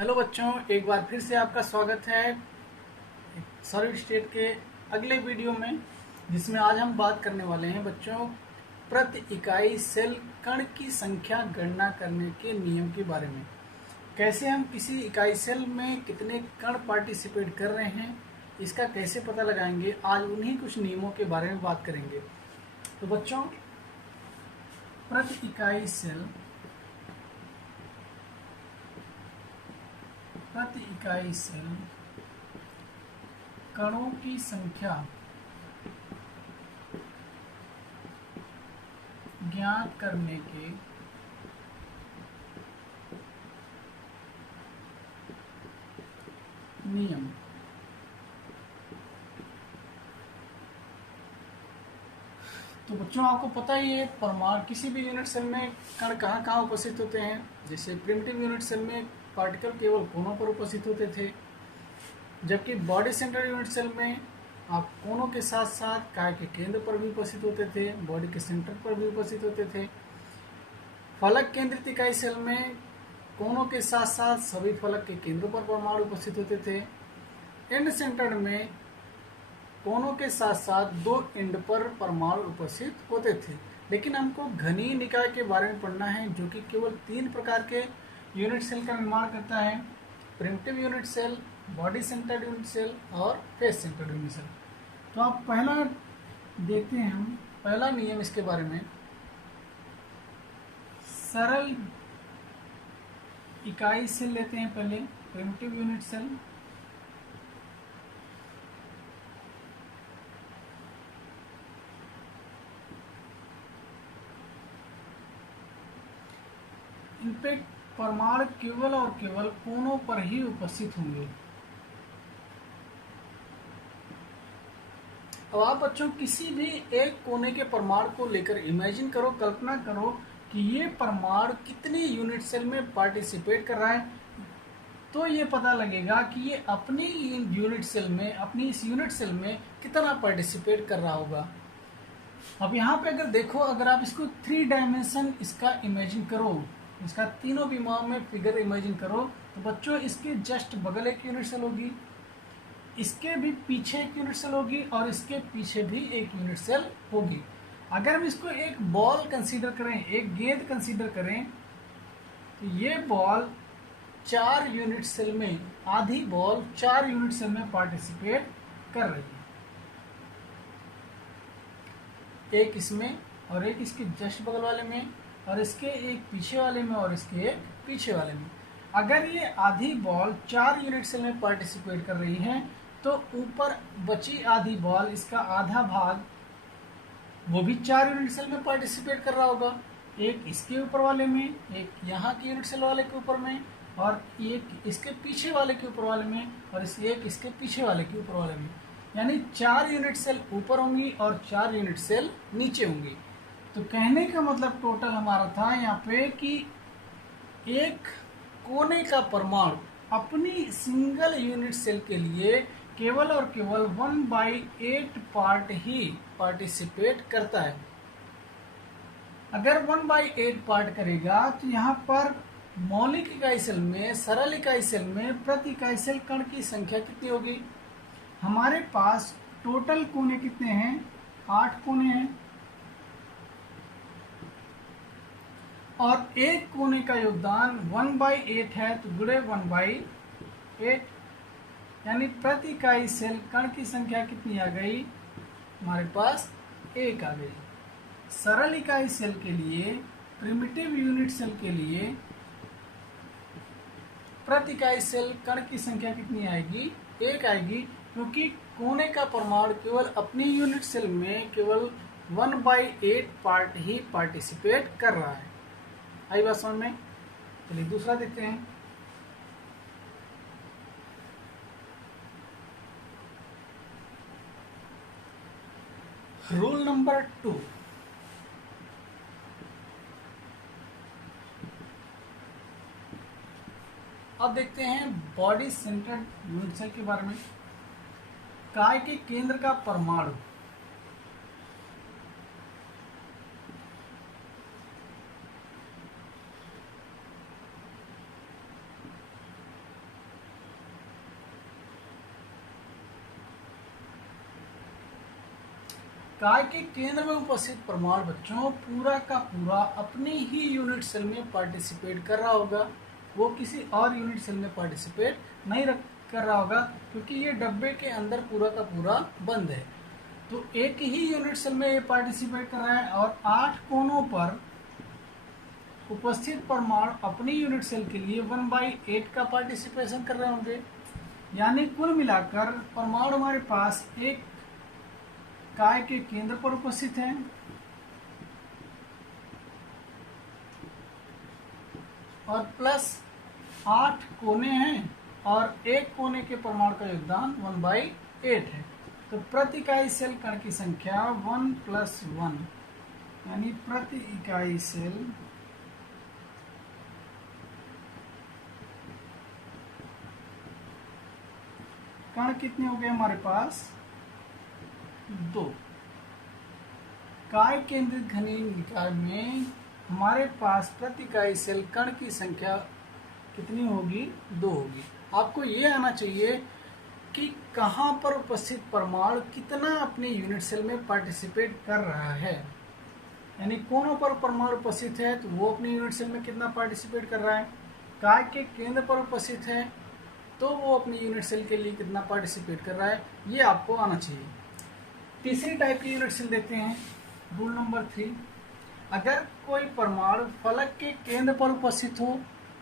Hello बच्चों, एक बार फिर से आपका स्वागत है सॉलिड स्टेट के अगले वीडियो में, जिसमें आज हम बात करने वाले हैं बच्चों प्रति इकाई सेल कण की संख्या गणना करने के नियम के बारे में। कैसे हम किसी इकाई सेल में कितने कण पार्टिसिपेट कर रहे हैं इसका कैसे पता लगाएंगे, आज उन्हीं कुछ नियमों के बारे में बात करेंगे। तो बच्चों, प्रति इकाई सेल कणों की संख्या ज्ञात करने के नियम। तो बच्चों, आपको पता ही है परमाणु किसी भी यूनिट सेल में कण कहाँ कहाँ उपस्थित होते हैं। जैसे प्रिमिटिव यूनिट सेल में पार्टिकल केवल कोनों पर उपस्थित होते थे, जबकि बॉडी सेंटर यूनिट सेल में आप कोनों के साथ साथ काय के केंद्र पर भी उपस्थित होते थे, बॉडी के सेंटर पर भी उपस्थित होते थे। फलक केंद्रित इकाई सेल में कोनों के साथ साथ सभी फलक के केंद्रों पर परमाणु उपस्थित होते थे। एंड सेंटर में कोनों के साथ साथ दो एंड पर परमाणु उपस्थित होते थे। लेकिन हमको घनीय निकाय के बारे में पढ़ना है, जो कि केवल 3 प्रकार के यूनिट सेल का निर्माण करता है: primitive unit cell, body centred unit cell और फेस सेंटर्ड यूनिट सेल। तो आप पहला देखते हैं, हम पहला नियम इसके बारे में। सरल इकाई सेल लेते हैं पहले, प्रिमिटिव यूनिट सेल। इन पे परमाणु केवल और केवल कोनों पर ही उपस्थित होंगे। अब आप बच्चों किसी भी एक कोने के परमाणु को लेकर इमेजिन करो, कल्पना करो कि ये परमाणु कितनी यूनिट सेल में पार्टिसिपेट कर रहा है, तो ये पता लगेगा कि ये अपनी यूनिट सेल में, अपनी इस यूनिट सेल में कितना पार्टिसिपेट कर रहा होगा। अब यहाँ पे अगर देखो, अगर आप इसको 3 डायमेंशन इसका इमेजिन करो, इसका तीनों विमाओं में फिगर इमेजिन करो, तो बच्चों इसके जस्ट बगल एक यूनिट सेल होगी, इसके भी पीछे एक यूनिट सेल होगी और इसके पीछे भी एक यूनिट सेल होगी। अगर हम इसको एक बॉल कंसीडर करें, एक गेंद कंसीडर करें, तो ये बॉल 4 यूनिट सेल में, आधी बॉल 4 यूनिट सेल में पार्टिसिपेट कर रही है। एक इसमें और एक इसके जस्ट बगल वाले में, और इसके एक पीछे वाले में और इसके एक पीछे वाले में। अगर ये आधी बॉल 4 यूनिट सेल में पार्टिसिपेट कर रही है, तो ऊपर बची आधी बॉल, इसका आधा भाग, वो भी 4 यूनिट सेल में पार्टिसिपेट कर रहा होगा। एक इसके ऊपर वाले में, एक यहाँ के यूनिट सेल वाले के ऊपर में, और एक इसके पीछे वाले के ऊपर वाले में, और एक इसके पीछे वाले के ऊपर वाले में। यानी 4 यूनिट सेल ऊपर होंगी और 4 यूनिट सेल नीचे होंगी। तो कहने का मतलब टोटल हमारा था यहाँ पे कि एक कोने का परमाणु अपनी सिंगल यूनिट सेल के लिए केवल और केवल 1/8 पार्ट ही पार्टिसिपेट करता है। अगर 1/8 पार्ट करेगा, तो यहाँ पर मौलिक इकाई सेल में, सरल इकाई सेल में प्रति इकाई सेल कण की संख्या कितनी होगी? हमारे पास टोटल कोने कितने हैं? 8 कोने हैं, और एक कोने का योगदान 1/8 है, तो गुणे 1/8, यानी प्रति इकाई सेल कण की संख्या कितनी आ गई? हमारे पास 1 आ गई। सरल इकाई सेल के लिए, प्रिमिटिव यूनिट सेल के लिए प्रति इकाई सेल कण की संख्या कितनी आएगी? 1 आएगी, क्योंकि कोने का परमाणु केवल अपनी यूनिट सेल में केवल 1/8 पार्ट ही पार्टिसिपेट कर रहा है। आई बात समझ में? चलिए दूसरा देखते हैं। Rule number 2। अब देखते हैं बॉडी सेंटर्ड यूनिट सेल के बारे में। काय के केंद्र का परमाणु काय के केंद्र में उपस्थित परमाणु बच्चों पूरा का पूरा अपनी ही यूनिट सेल में पार्टिसिपेट कर रहा होगा, वो किसी और यूनिट सेल में पार्टिसिपेट नहीं कर रहा होगा, क्योंकि ये डब्बे के अंदर पूरा का पूरा बंद है। तो एक ही यूनिट सेल में ये पार्टिसिपेट कर रहा है और 8 कोनों पर उपस्थित परमाणु अपनी यूनिट सेल के लिए 1/8 का पार्टिसिपेशन कर रहे होंगे। यानी कुल मिलाकर परमाणु हमारे पास एक काय के केंद्र पर उपस्थित है और प्लस 8 कोने हैं और एक कोने के परमाणु का योगदान 1/8 है। तो प्रति इकाई सेल कण की संख्या 1 + 1, यानी प्रति इकाई सेल कण कितने हो गए हमारे पास? 2। काय केंद्रित घनीय निकाय में हमारे पास प्रति इकाई सेल कण की संख्या कितनी होगी? 2 होगी। आपको ये आना चाहिए कि कहाँ पर उपस्थित परमाणु कितना अपने यूनिट सेल में पार्टिसिपेट कर रहा है। यानी कोनों पर परमाणु उपस्थित है तो वो अपनी यूनिट सेल में कितना पार्टिसिपेट कर रहा है, काय के केंद्र पर उपस्थित है तो वो अपनी यूनिट सेल के लिए कितना पार्टिसिपेट कर रहा है, ये आपको आना चाहिए। तीसरी टाइप की यूनिट सेल देखते हैं। रूल नंबर 3, अगर कोई परमाणु फलक के केंद्र पर उपस्थित हो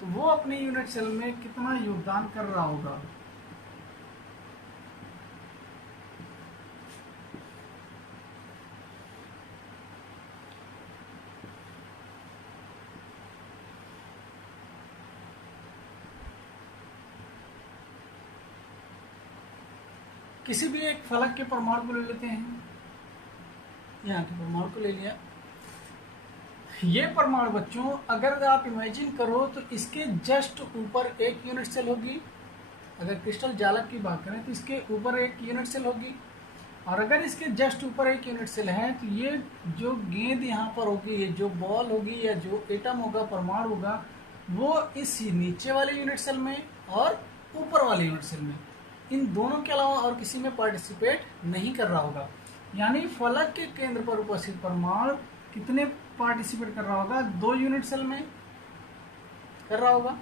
तो वो अपनी यूनिट सेल में कितना योगदान कर रहा होगा। किसी भी एक फलक के परमाणु को ले लेते हैं, यहाँ के परमाणु को ले लिया। ये परमाणु बच्चों अगर आप इमेजिन करो तो इसके जस्ट ऊपर एक यूनिट सेल होगी। अगर क्रिस्टल जालक की बात करें तो इसके ऊपर एक यूनिट सेल होगी, और अगर इसके जस्ट ऊपर एक यूनिट सेल है तो ये जो गेंद यहाँ पर होगी, ये जो बॉल होगी या जो एटम होगा, परमाणु होगा, वो इस नीचे वाले यूनिट सेल में और ऊपर वाले यूनिट सेल में, इन दोनों के अलावा और किसी में पार्टिसिपेट नहीं कर रहा होगा। यानी फलक के केंद्र पर उपस्थित परमाणु कितने पार्टिसिपेट कर रहा होगा? 2 यूनिट सेल में कर रहा होगा,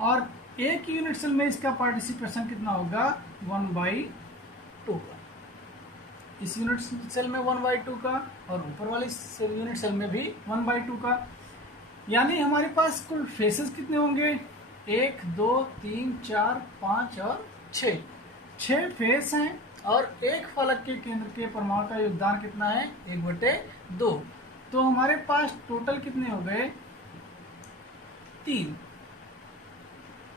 और एक यूनिट सेल में इसका पार्टिसिपेशन कितना होगा? 1/2 का। इस यूनिट सेल में 1/2 का और ऊपर वाले यूनिट सेल में भी 1/2 का। यानी हमारे पास कुल फेसेस कितने होंगे? 1, 2, 3, 4, 5 और 6 फेस हैं, और एक फलक के केंद्र के परमाणु का योगदान कितना है? 1/2। तो हमारे पास टोटल कितने हो गए? 3।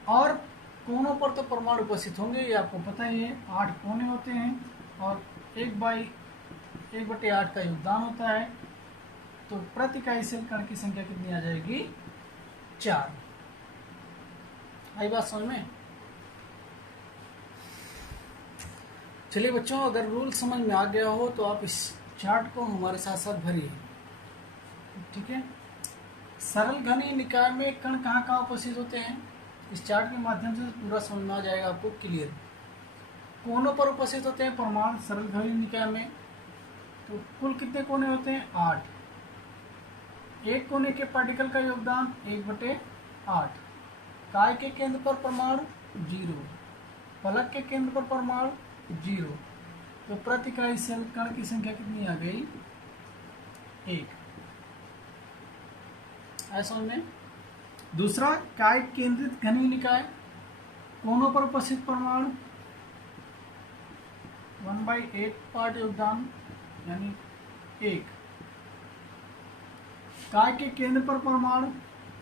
और कोनों पर तो परमाणु उपस्थित होंगे, ये आपको पता ही है। 8 कोने होते हैं और 1/8 का योगदान होता है। तो प्रति इकाई सेल कण की संख्या कितनी आ जाएगी? 4। आई बात समझ में? चलिए बच्चों, अगर रूल समझ में आ गया हो तो आप इस चार्ट को हमारे साथ साथ भरिए, ठीक है। सरल घनीय निकाय में कण कहाँ कहाँ उपस्थित होते हैं, इस चार्ट के माध्यम से पूरा समझ में आ जाएगा आपको क्लियर। कोनों पर उपस्थित होते हैं परमाणु सरल घनीय निकाय में, तो कुल कितने कोने होते हैं? 8। एक कोने के पार्टिकल का योगदान 1/8। काय के केंद्र पर परमाणु 0, फलक के केंद्र पर परमाणु 0। तो प्रति इकाई सेल कण की संख्या कितनी आ गई? 1। ऐसा में दूसरा, काय केंद्रित घनीय निकाय, कोनों पर उपस्थित परमाणु 1/8 पार्ट योगदान, यानी 1। काय के केंद्र पर परमाणु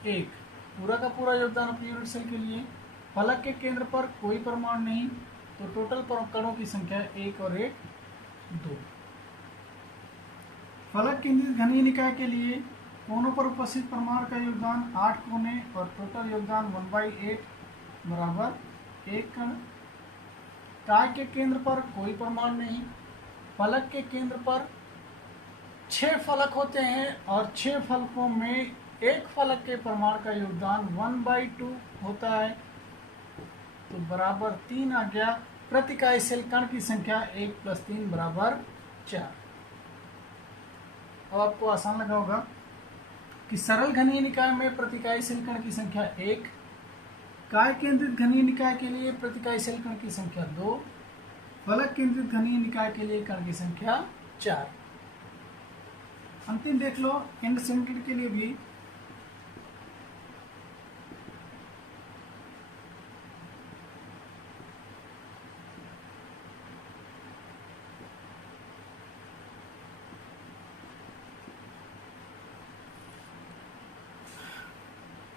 1, पूरा का पूरा योगदान अपनी यूनिट सेल के लिए। फलक के केंद्र पर कोई परमाणु नहीं, तो टोटल कणों की संख्या 1 और 1 2। फलक केंद्रित घनीय निकाय के लिए कोनों पर उपस्थित परमाणु का योगदान 8 कोने और टोटल योगदान 1/8 बराबर 1 कण। काय के केंद्र पर कोई परमाणु नहीं, फलक के केंद्र पर 6 फलक होते हैं और 6 फलकों में एक फलक के परमाणु का योगदान 1/2 होता है, तो बराबर 3 आ गया। प्रति इकाई सेल कण की संख्या 1 + 3 = 4। अब आपको आसान लगा होगा कि सरल घनीय निकाय में प्रति इकाई सेल कण की संख्या 1, काय केंद्रित घनीय निकाय के लिए प्रति इकाई सेल कण की संख्या 2, फलक केंद्रित घनीय निकाय के लिए कण की संख्या 4। अंतिम देख लो एंड सेंटर्ड के लिए भी।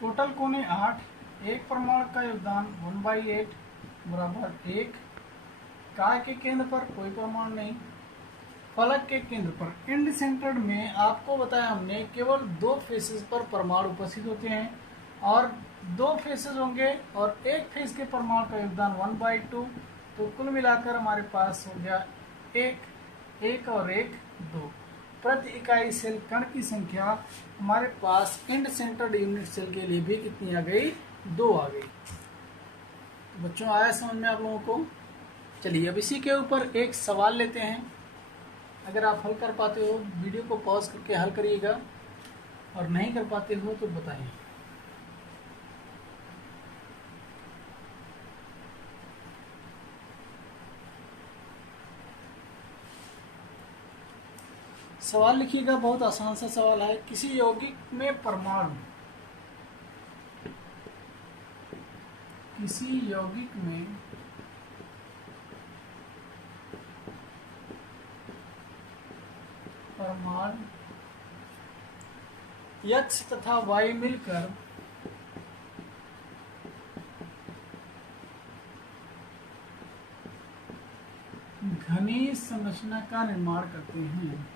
टोटल कोने 8, एक परमाणु का योगदान 1/8 बराबर 1। काय के केंद्र पर कोई परमाणु नहीं, फलक के केंद्र पर एंड सेंटर्ड में आपको बताया हमने केवल 2 फेसेस पर परमाणु उपस्थित होते हैं और 2 फेसेस होंगे और एक फेस के परमाणु का योगदान 1/2। तो कुल मिलाकर हमारे पास हो गया 1 और 1 2। प्रति इकाई सेल कण की संख्या हमारे पास एंड सेंटर्ड यूनिट सेल के लिए भी कितनी आ गई? 2 आ गई। तो बच्चों आया समझ में आप लोगों को? चलिए अब इसी के ऊपर एक सवाल लेते हैं। अगर आप हल कर पाते हो वीडियो को पॉज करके हल करिएगा और नहीं कर पाते हो तो बताइए। सवाल लिखिएगा, बहुत आसान सा सवाल है। किसी यौगिक में परमाणु X तथा Y मिलकर घनीय संरचना का निर्माण करते हैं।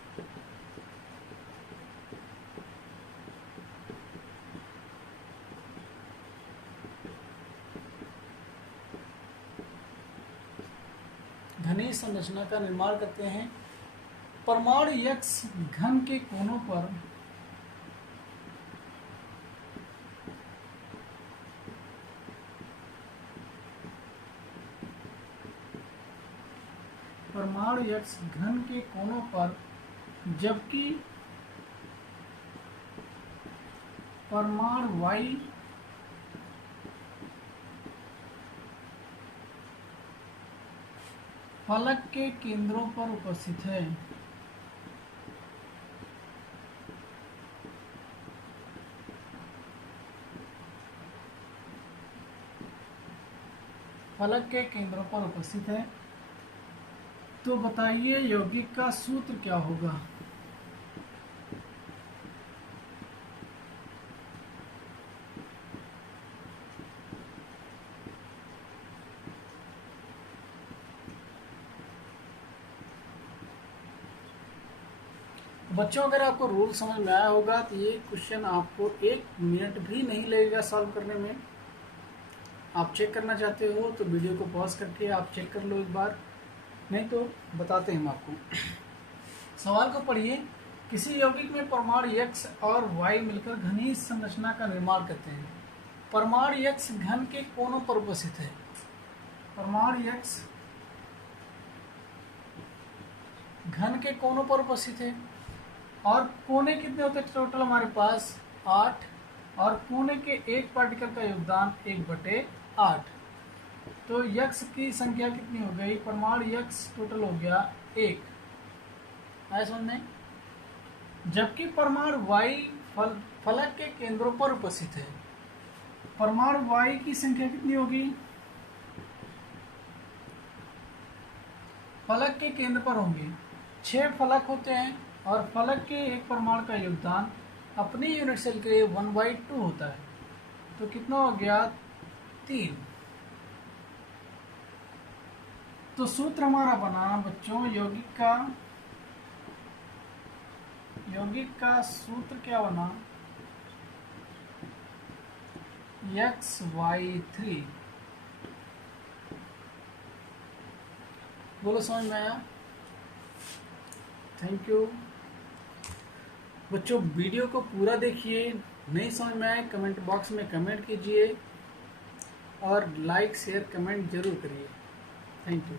घनीय संरचना का निर्माण करते हैं। परमाणु X घन के कोनों पर जबकि परमाणु Y फलक के केंद्रों पर उपस्थित है। फलक के केंद्रों पर उपस्थित है। तो बताइए यौगिक का सूत्र क्या होगा? बच्चों अगर आपको रूल समझ में आया होगा तो ये क्वेश्चन आपको 1 मिनट भी नहीं लगेगा सॉल्व करने में। आप चेक करना चाहते हो तो वीडियो को पॉज करके आप चेक कर लो एक बार, नहीं तो बताते हैं हम आपको। सवाल को पढ़िए। किसी यौगिक में परमाणु X और Y मिलकर घनीय संरचना का निर्माण करते हैं। परमाणु X घन के कोनों पर उपस्थित है। परमाणु X घन के कोनों पर उपस्थित है और कोने कितने होते हैं टोटल हमारे पास? 8 और कोने के एक पार्टिकल का योगदान 1/8। तो X की संख्या कितनी हो गई? परमाणु X टोटल हो गया 1। आया समझ में? जबकि परमाणु Y फलक के केंद्रों पर उपस्थित है। परमाणु Y की संख्या कितनी होगी? फलक के केंद्र पर होंगे। 6 फलक होते हैं और फलक के एक परमाणु का योगदान अपनी यूनिट सेल के लिए 1/2 होता है। तो कितना हो गया? 3। तो सूत्र हमारा बना बच्चों यौगिक का सूत्र क्या बना? XY3। बोलो समझ में आया? थैंक यू बच्चों। वीडियो को पूरा देखिए, नहीं समझ में आए कमेंट बॉक्स में कमेंट कीजिए और लाइक शेयर कमेंट जरूर करिए। Thank you.